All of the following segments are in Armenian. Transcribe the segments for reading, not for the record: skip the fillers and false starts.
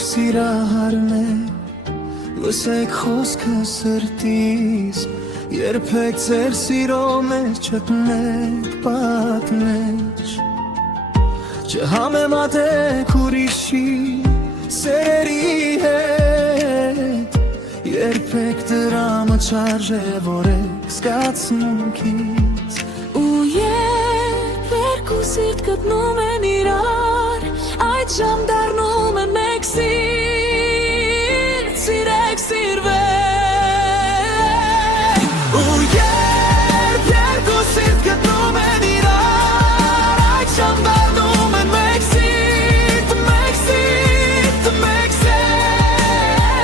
դուք սիրահարներ լսեք խոսքը սրտիս երբեք ձեր սիրո մեջ չտնեք պատնեջ չհամեմատեք ուրիշի սերերի հետ երբեք դրամը չարժևորեք զգացմունքից ու երբ երկու սիրտ գտնում են իրար այդ ժամ դառնում են մեկ սիրտ սիրեք սիրվեք ու երբ երկու սիրտ գտնում են իրար այդ ժամ դառնում են մեկ սիրտ մեկ սիրտ մեկ սեր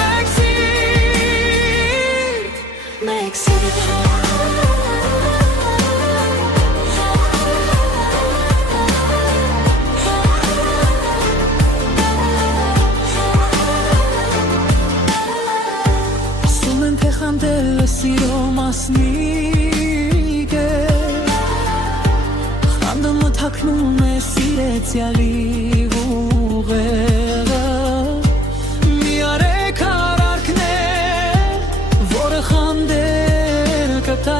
մեկ սիրտ մեկ սիրտ Խանդելը սիրո մասնիկ է Խանդումը թաքնում է սիրեցյալի ուղեղը Մի արեք արարքներ, որը խանդել կտա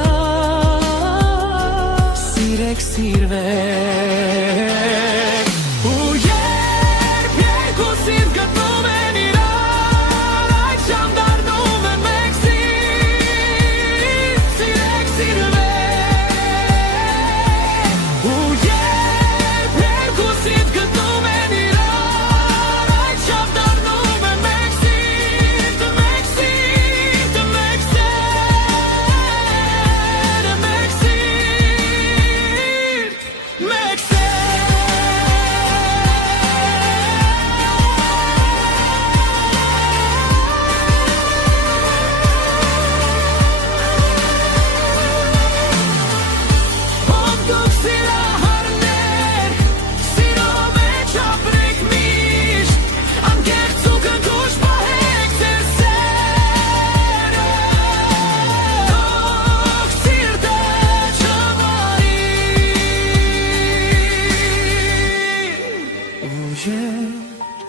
Սիրեք սիրվեք ու երբ երկու սիրտ գտնում են իրար այդ ժամ դառնում են մեկ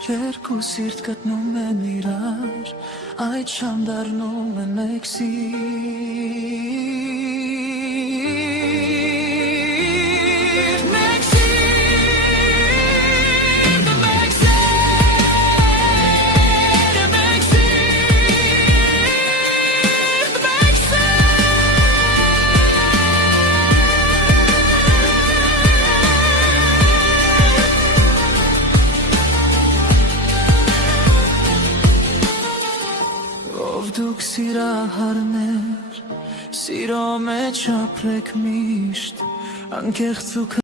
Երկու սիրտ գտնում են իրար այդ ժամ դառնում են մեկ սիրտ մեկ սիրտ մեկ սեր մեկ սիրտ մեկ Դուք սիրահարներ, սիրո մեջ ապրեք միշտ, անկեղծ ու